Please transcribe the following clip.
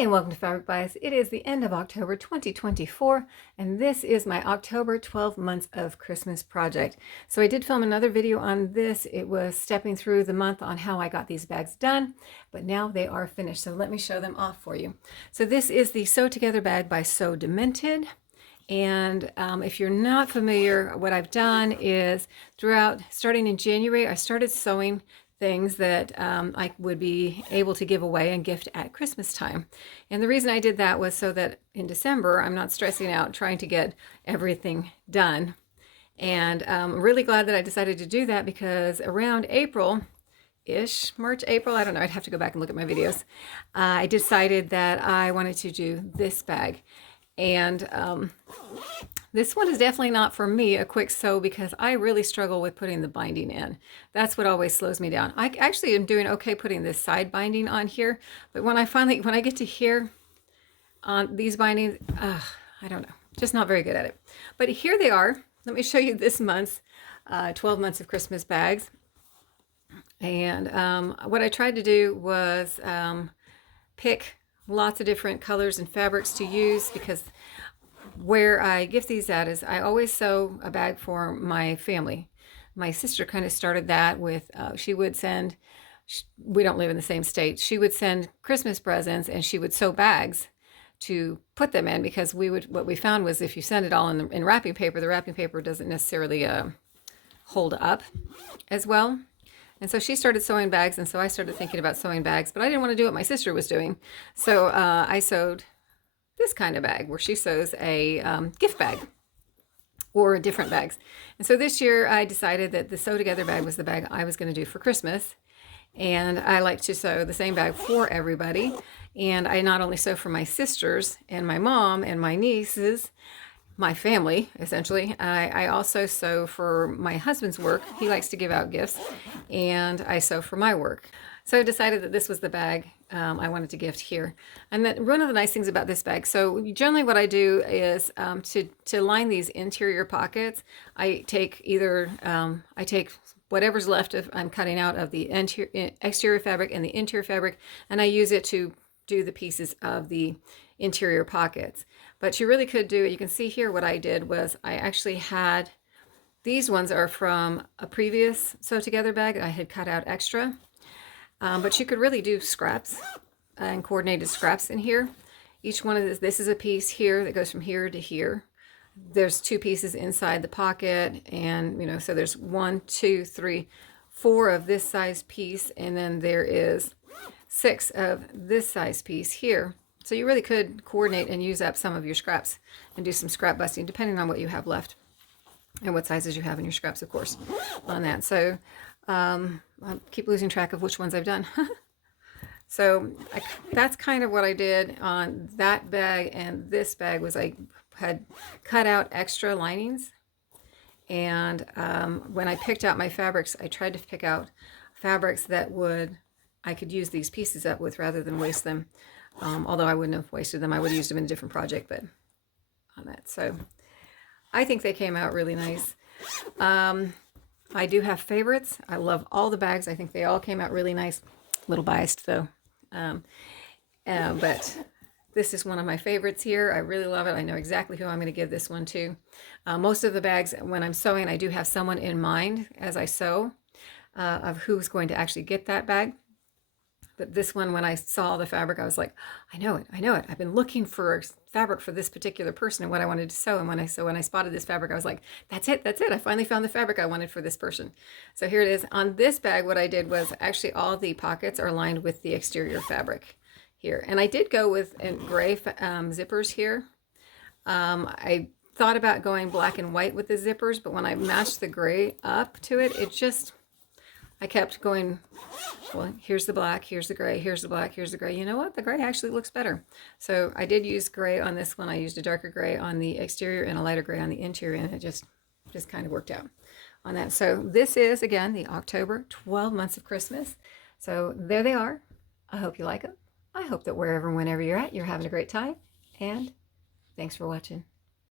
Hi and welcome to Fabric Bias. It is the end of October 2024 and this is my October 12 months of Christmas project. So I did film another video on this. It was stepping through the month on how I got these bags done, but now they are finished. So let me show them off for you. So this is the Sew Together bag by Sew Demented. And if you're not familiar, what I've done is starting in January, I started sewing things that I would be able to give away and gift at Christmas time. And the reason I did that was so that in December, I'm not stressing out trying to get everything done. And I'm really glad that I decided to do that because around April-ish, March, April, I don't know, I'd have to go back and look at my videos. I decided that I wanted to do this bag. And this one is definitely not for me a quick sew because I really struggle with putting the binding in. That's what always slows me down. I actually am doing okay putting this side binding on here, but when I get to here on these bindings, I don't know, just not very good at it. But here they are. Let me show you this month's 12 months of Christmas bags. And what I tried to do was pick lots of different colors and fabrics to use because where I gift these at is I always sew a bag for my family. My sister kind of started that with, she would send, we don't live in the same state, she would send Christmas presents and she would sew bags to put them in because what we found was if you send it all in wrapping paper, the wrapping paper doesn't necessarily hold up as well. And so she started sewing bags, and so I started thinking about sewing bags, but I didn't want to do what my sister was doing. So I sewed this kind of bag where she sews a gift bag or different bags. And so this year I decided that the Sew Together bag was the bag I was going to do for Christmas. And I like to sew the same bag for everybody. And I not only sew for my sisters and my mom and my nieces, my family, essentially. I also sew for my husband's work. He likes to give out gifts, and I sew for my work. So I decided that this was the bag I wanted to gift here. And that one of the nice things about this bag, so generally what I do is to line these interior pockets, I take whatever's left of I'm cutting out of the exterior fabric and the interior fabric, and I use it to do the pieces of the interior pockets. But you really could do it. You can see here what I did was I actually had, these ones are from a previous Sew Together bag I had cut out extra. But you could really do scraps and coordinated scraps in here. Each one of this is a piece here that goes from here to here. There's two pieces inside the pocket, and so there's 1, 2, 3, 4 of this size piece, and then there is 6 of this size piece here. So you really could coordinate and use up some of your scraps and do some scrap busting depending on what you have left and what sizes you have in your scraps, of course, on that. So I keep losing track of which ones I've done. So that's kind of what I did on that bag, and this bag was I had cut out extra linings. And when I picked out my fabrics, I tried to pick out fabrics that I could use these pieces up with rather than waste them. Although I wouldn't have wasted them, I would have used them in a different project, but on that. So I think they came out really nice. I do have favorites. I love all the bags. I think they all came out really nice. A little biased though. But this is one of my favorites here. I really love it. I know exactly who I'm going to give this one to. Most of the bags, when I'm sewing, I do have someone in mind as I sew of who's going to actually get that bag. But this one, when I saw the fabric, I was like, I know it. I've been looking for fabric for this particular person and what I wanted to sew. And when I spotted this fabric, I was like, that's it. I finally found the fabric I wanted for this person. So here it is. On this bag, what I did was actually all the pockets are lined with the exterior fabric here. And I did go with gray zippers here. I thought about going black and white with the zippers, but when I matched the gray up to it, I kept going, well, here's the black, here's the gray, here's the black, here's the gray. You know what? The gray actually looks better. So I did use gray on this one. I used a darker gray on the exterior and a lighter gray on the interior, and it just kind of worked out on that. So this is, again, the October 12 months of Christmas. So there they are. I hope you like them. I hope that wherever and whenever you're at, you're having a great time. And thanks for watching.